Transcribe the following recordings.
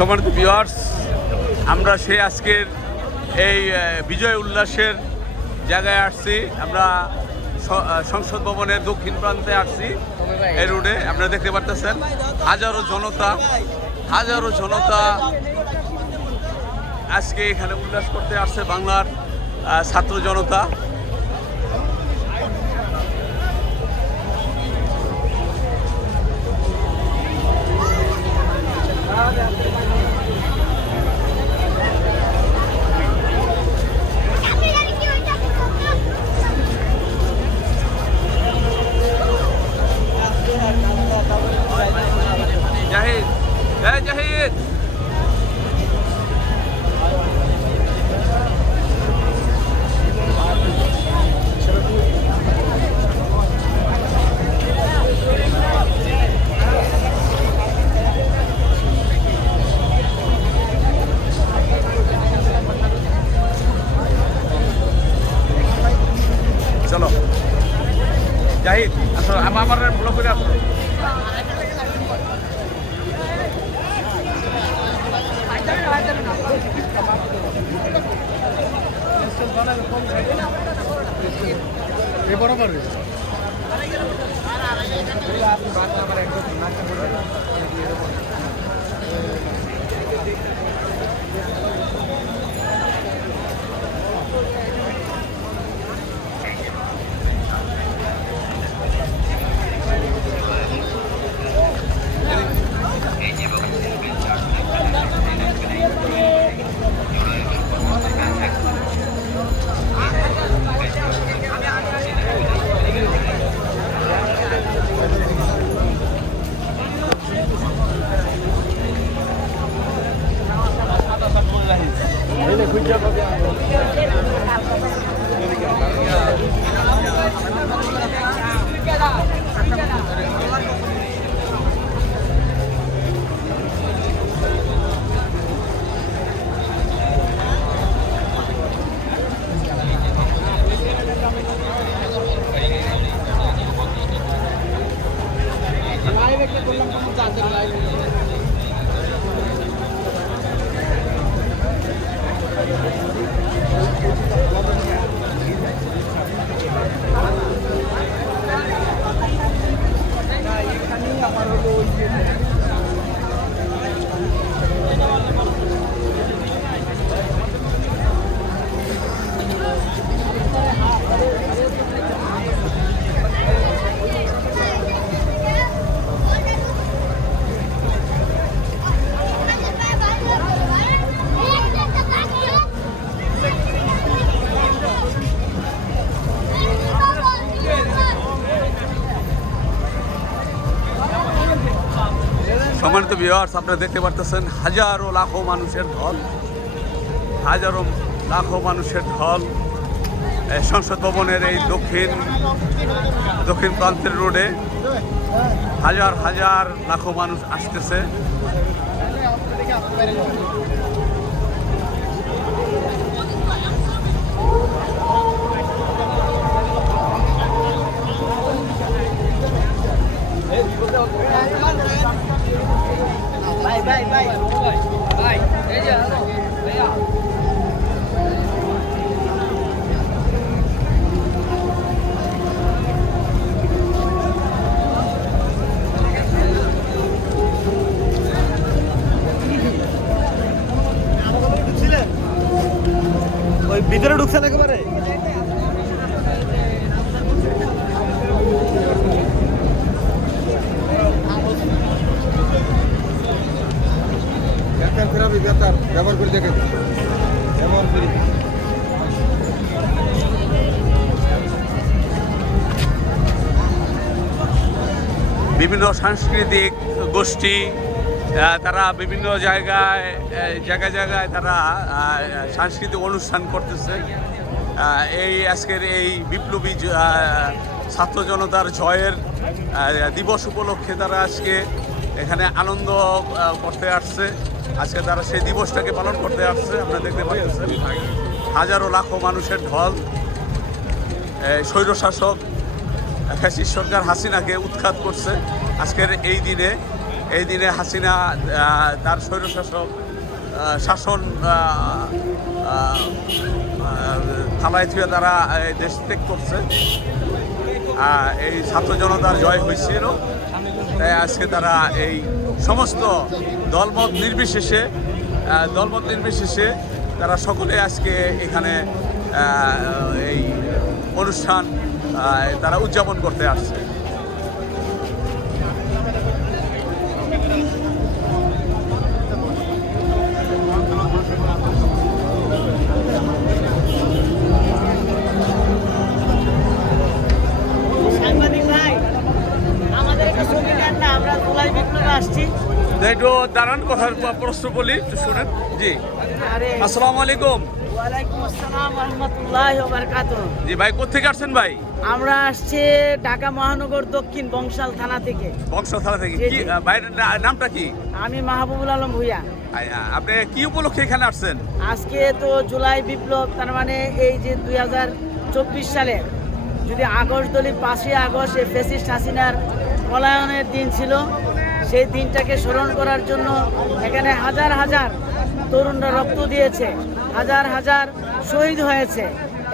সম্মানিত ভিউয়ার্স, আমরা সেই আজকের এই বিজয় উল্লাসের জায়গায় আসছি। আমরা সংসদ ভবনের দক্ষিণ প্রান্তে আসছি। এই রোডে আপনারা দেখতে পারতেছেন হাজারো জনতা আজকে এখানে উল্লাস করতে আসছে বাংলার ছাত্র জনতা। জাহিদ, জাহিদ চলো, জাহিদ আসো, আমার ব্লক করে আসো। বরাবর সম্মানিত ভিউয়ার্স, আপনারা দেখতে পারতেছেন হাজারো লাখো মানুষের ঢল সংসদ ভবনের এই দক্ষিণ প্রান্তের রোডে হাজার লাখো মানুষ আসতেছে। ভিতরে ঢুকছেন একেবারে। ব্যবহার করে দেখেন, ব্যবহার করি। বিভিন্ন সাংস্কৃতিক গোষ্ঠী তারা বিভিন্ন জায়গায় তারা সাংস্কৃতিক অনুষ্ঠান করতেছে। এই আজকের এই বিপ্লবী ছাত্র জনতার জয়ের দিবস উপলক্ষে তারা আজকে এখানে আনন্দ করতে আসছে। আজকে তারা সেই দিবসটাকে পালন করতে আসছে। আপনারা দেখতে পাচ্ছেন হাজারো লাখো মানুষের ঢল। স্বৈরশাসক ফ্যাসিস্ট সরকার হাসিনাকে উৎখাত করছে আজকের এই দিনে। এই দিনে হাসিনা তার স্বৈরশাসক শাসন থালায় থুয়ে তারা দেশ ত্যাগ করছে। এই ছাত্র জনতার জয় হয়েছিল, তাই আজকে তারা এই সমস্ত দলমত নির্বিশেষে তারা সকলে আজকে এখানে এই অনুষ্ঠান তারা উদযাপন করতে আসছে। একটু দাঁড়ান, কথার প্রশ্ন বলি, শুনেন। জি, আসসালামু আলাইকুম। ওয়ালাইকুম আসসালাম ওয়া রাহমাতুল্লাহি ওয়া বারাকাতুহু। জি ভাই, কোত্থেকে আসছেন ভাই? আমরা আসছি ঢাকা মহানগর দক্ষিণ বংশাল থানা থেকে। বংশাল থানা থেকে। কি ভাইয়ের নামটা কি? আমি মাহবুবুল আলম ভূঁইয়া। আপনি কি উপলক্ষে এখানে আসছেন? আজকে তো জুলাই বিপ্লব, তার মানে এই যে 2024 সালের যদি আগস্ট দলি 5ই আগস্ট এই ফ্যাসিস্ট হাসিনার পলায়নের দিন ছিল, সেই দিনটাকে স্মরণ করার জন্য এখানে হাজার হাজার তরুণরা রক্ত দিয়েছে, হাজার হাজার শহীদ হয়েছে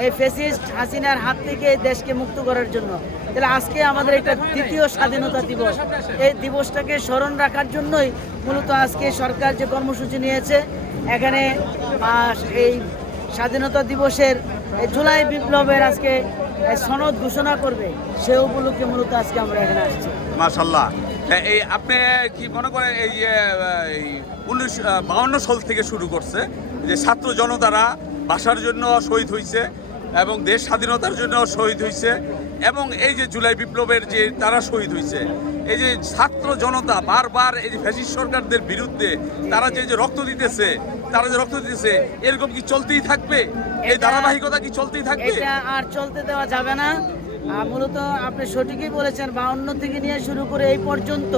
এই ফ্যাসিস্ট হাসিনার হাত থেকে এই দেশকে মুক্ত করার জন্য। তাহলে আজকে আমাদের একটা দ্বিতীয় স্বাধীনতা দিবস, এই দিবসটাকে স্মরণ রাখার জন্যই মূলত আজকে সরকার যে কর্মসূচি নিয়েছে, এখানে এই স্বাধীনতা দিবসের জুলাই বিপ্লবের আজকে সনদ ঘোষণা করবে, সে উপলক্ষে মূলত আজকে আমরা এখানে আসছি। মাশাআল্লাহ। এই আপনি কি মনে করেন এই 1952 সাল থেকে শুরু করছে যে ছাত্র জনতারা ভাষার জন্য শহীদ হয়েছে এবং দেশ স্বাধীনতার জন্য শহীদ হয়েছে, এবং এই যে জুলাই বিপ্লবের যে তারা শহীদ হয়েছে, এই যে ছাত্র জনতা বারবার এই যে ফ্যাসিস্ট সরকারদের বিরুদ্ধে তারা যে রক্ত দিতেছে, এরকম কি চলতেই থাকবে? এই ধারাবাহিকতা কি চলতেই থাকবে? এটা আর চলতে দেওয়া যাবে না। মূলত আপনি সঠিকই বলেছেন, 52 থেকে নিয়ে শুরু করে এই পর্যন্ত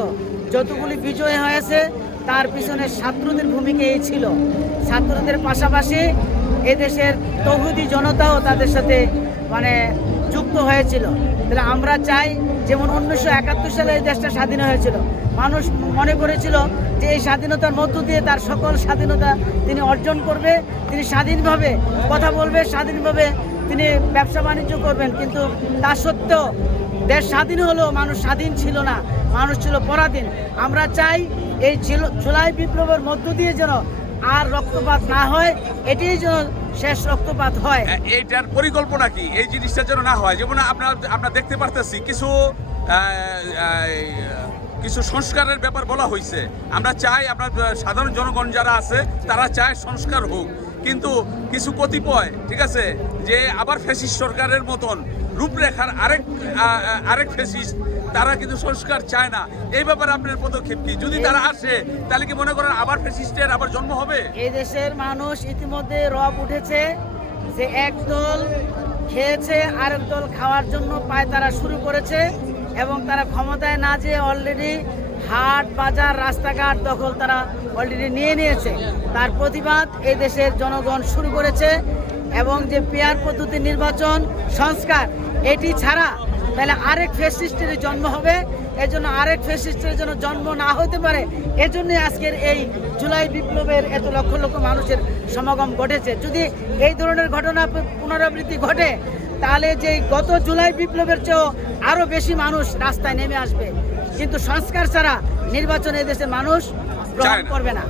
যতগুলি বিজয় হয়েছে তার পিছনে ছাত্রদের ভূমিকা এই ছিল। ছাত্রদের পাশাপাশি এদেশের তৌহিদি জনতাও তাদের সাথে মানে যুক্ত হয়েছিল। তাহলে আমরা চাই, যেমন 1971 সালে এই দেশটা স্বাধীন হয়েছিল, মানুষ মনে করেছিল যে এই স্বাধীনতার মধ্য দিয়ে তার সকল স্বাধীনতা তিনি অর্জন করবে, তিনি স্বাধীনভাবে কথা বলবে, স্বাধীনভাবে তিনি ব্যবসা বাণিজ্য করবেন। কিন্তু তা সত্ত্বেও দেশ স্বাধীন হলেও মানুষ স্বাধীন ছিল না, মানুষ ছিল পরাধীন। আমরা চাই এই জুলাই বিপ্লবের মধ্য দিয়ে যেন আর রক্তপাত না হয়, এটাই যেন শেষ রক্তপাত হয়। এইটার পরিকল্পনা কি এই জিনিসটা যেন না হয়? যেমন আমরা দেখতে পারতেছি কিছু সংস্কারের ব্যাপার বলা হয়েছে। আমরা চাই, আমরা সাধারণ জনগণ যারা আছে তারা চায় সংস্কার হোক, কিন্তু কিছু কতিপয়, ঠিক আছে, যে আবার ফ্যাসিস্ট সরকারের মতন রূপরেখার আরেক ফ্যাসিস্ট, তারা কিন্তু সংস্কার চায় না। এই ব্যাপারে আপনার পদক্ষেপ কি? যদি তারা আসে তাহলে কি মনে করেন আবার ফ্যাসিস্টের আবার জন্ম হবে? এই দেশের মানুষ ইতিমধ্যে রব উঠেছে যে এক দল খেয়েছে আরেক দল খাওয়ার জন্য পায়তারা শুরু করেছে, এবং তারা ক্ষমতায় না যেয়ে অলরেডি হাট বাজার রাস্তাঘাট দখল তারা অলরেডি নিয়ে নিয়েছে। তার প্রতিবাদ এই দেশের জনগণ শুরু করেছে, এবং যে পেয়ার পদ্ধতি নির্বাচন সংস্কার, এটি ছাড়া তাহলে আরেক ফ্যাসিস্টের জন্ম হবে। এজন্য আরেক ফ্যাসিস্টের জন্য জন্ম না হতে পারে, এজন্যই আজকের এই জুলাই বিপ্লবের এত লক্ষ লক্ষ মানুষের সমাগম ঘটেছে। যদি এই ধরনের ঘটনা পুনরাবৃত্তি ঘটে, তাহলে যে গত জুলাই বিপ্লবের চেয়েও আরও বেশি মানুষ রাস্তায় নেমে আসবে। কিন্তু সংস্কার ছাড়া নির্বাচন এই দেশের মানুষ গ্রহণ করবে না।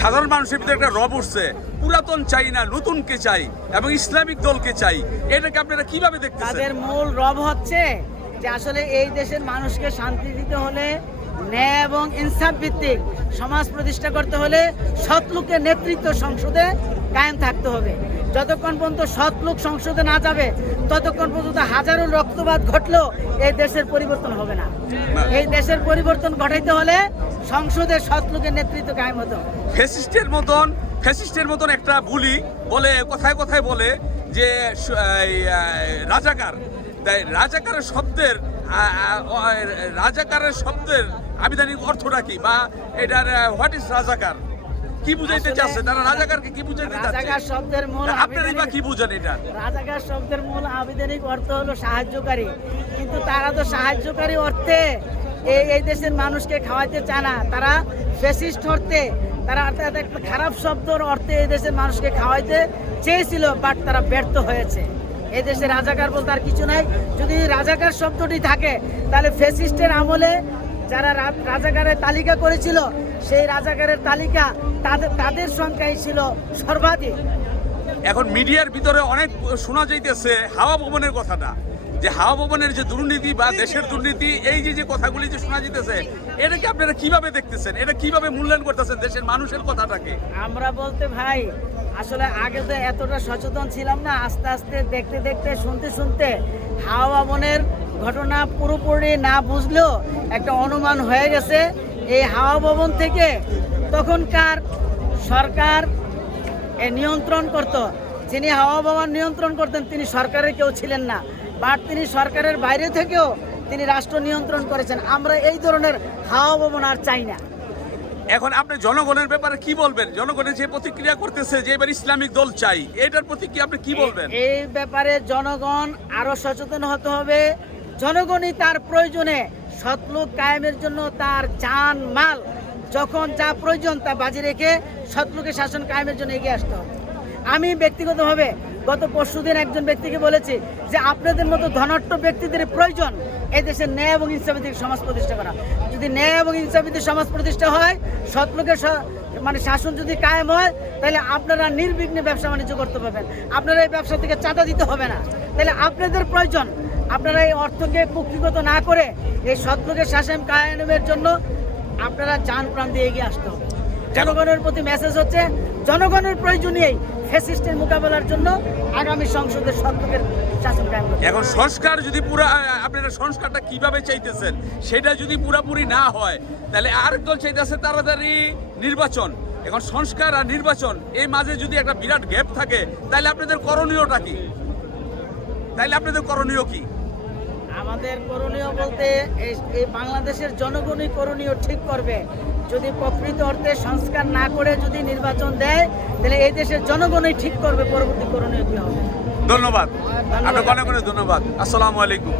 সাধারণ মানুষের ভিতরে একটা রব উঠছে, পুরাতন চাই না, নতুনকে চাই এবং ইসলামিক দলকে চাই। এটাকে আপনারা কিভাবে দেখতেছেন? তাদের মূল রব হচ্ছে যে আসলে এই দেশের মানুষকে শান্তি দিতে হলে, ন্যায় এবং ইনসাফ ভিত্তিক সমাজ প্রতিষ্ঠা করতে হলে সৎ লোকের নেতৃত্ব সংসদে কায়েম থাকতে হবে। যতক্ষণ পর্যন্ত সৎ লোক সংসদে না যাবে, ততক্ষণ পর্যন্ত হাজারো রক্তপাত ঘটলেও এই দেশের পরিবর্তন হবে না। এই দেশের পরিবর্তন ঘটাইতে হলে সংসদে সৎ লোকের নেতৃত্ব কায়েম হতে হবে। ফ্যাসিস্টের মতন একটা বুলি বলে, কথায় কথায় বলে যে রাজাকার। তাই রাজাকারের শব্দের আবিধানিক অর্থটা কি, বা এটার হোয়াট ইজ রাজাকার? কি বুঝাইতে আসলে চাচ্ছে তারা? রাজাকারকে কি বুঝাইতে চাচ্ছে? রাজাকার শব্দের মূল আপনারাই বা কি বুঝেন এটা? রাজাকার শব্দের মূল আবিধানিক অর্থ হলো সাহায্যকারী, কিন্তু তারা তো সাহায্যকারী অর্থে এই দেশের মানুষকে খাওয়াইতে চায় না, তারা ফ্যাসিস্ট অর্থে, তারা একটা খারাপ শব্দর অর্থে এই দেশের মানুষকে খাওয়াইতে চেয়েছিল, বাট তারা ব্যর্থ হয়েছে। এই দেশে রাজাকার বলতে আর কিছু নাই। যদি রাজাকার শব্দটি থাকে তাহলে ফ্যাসিস্টের আমলে যারা রাজাকারের তালিকা করেছিল সেই রাজাকারের তালিকা তাদের সংখ্যাই ছিল সর্বাধিক। এখন মিডিয়ার ভিতরে অনেক শোনা যাইতেছে হাওয়া ভবনের কথাটা, যে হাওয়া ভবনের যে দুর্নীতি বা দেশের দুর্নীতি, এই যে কথাগুলি যে শোনা যেতেছে, এটাকে আপনারা কিভাবে দেখতেছেন? এটা কিভাবে মূল্যায়ন করতেছেন দেশের মানুষের কথাটাকে? আমরা বলতে ভাই আসলে আগে তো এতটা সচেতন ছিলাম না, আস্তে আস্তে দেখতে দেখতে শুনতে শুনতে হাওয়া ভবনের ঘটনা পুরোপুরি না বুঝলেও একটা অনুমান হয়ে গেছে। এই হাওয়া ভবন থেকে তখনকার সরকার নিয়ন্ত্রণ করত, যিনি হাওয়া ভবন নিয়ন্ত্রণ করতেন তিনি সরকারের কেউ ছিলেন না, বাট তিনি সরকারের বাইরে থেকেও তিনি রাষ্ট্র নিয়ন্ত্রণ করেছেন। আমরা এই ধরনের হাওয়া ভবন আর চাই না। এখন আপনি জনগণের ব্যাপারে কি বলবেন? জনগণের যে প্রতিক্রিয়া করতেছে যে এবার ইসলামিক দল চাই, এটার প্রতি কি আপনি কি বলবেন? এই ব্যাপারে জনগণ আরো সচেতন হতে হবে। জনগণই তার প্রয়োজনে সৎলোক কায়েমের জন্য তার জান মাল যখন যা প্রয়োজন তা বাজি রেখে সৎলোকের শাসন কায়েমের জন্য এগিয়ে আসতে হবে। আমি ব্যক্তিগতভাবে গত পরশুদিন একজন ব্যক্তিকে বলেছি যে আপনাদের মতো ধনাঢ্য ব্যক্তিদের প্রয়োজন এই দেশে ন্যায় এবং ইনসাফভিত্তিক সমাজ প্রতিষ্ঠা করা। যদি ন্যায় এবং ইনসাফভিত্তিক সমাজ প্রতিষ্ঠা হয়, সৎলোকের মানে শাসন যদি কায়েম হয়, তাহলে আপনারা নির্বিঘ্নে ব্যবসা বাণিজ্য করতে পারবেন, আপনারা এই ব্যবসা থেকে চাঁদা দিতে হবে না। তাহলে আপনাদের প্রয়োজন আপনারা এই অর্থকে কুক্ষিগত না করে এই সৎলোকের শাসন কায়েমের জন্য আপনারা জান প্রাণ দিয়ে এগিয়ে আসতে হবে। জনগণের প্রতি মেসেজ হচ্ছে জনগণের প্রয়োজনীয় ফ্যাসিস্টের মোকাবেলার জন্য আগামী সংসদের সৎলোকের শাসন কায়েম করতে হবে। এখন সংস্কার যদি আপনারা সংস্কারটা কিভাবে চাইতেছেন, সেটা যদি পুরাপুরি না হয়, তাহলে আরেক দল চাইতেছে তাড়াতাড়ি নির্বাচন। এখন সংস্কার আর নির্বাচন এই মাঝে যদি একটা বিরাট গ্যাপ থাকে, তাহলে আপনাদের করণীয়টা কি? কি? আমাদের করণীয় বলতে এই বাংলাদেশের জনগণই করণীয় ঠিক করবে। যদি প্রকৃত অর্থে সংস্কার না করে যদি নির্বাচন দেয়, তাহলে এই দেশের জনগণই ঠিক করবে পরবর্তী করণীয় কি হবে। ধন্যবাদ আপনাকে, অনেক অনেক ধন্যবাদ। আসসালামু আলাইকুম।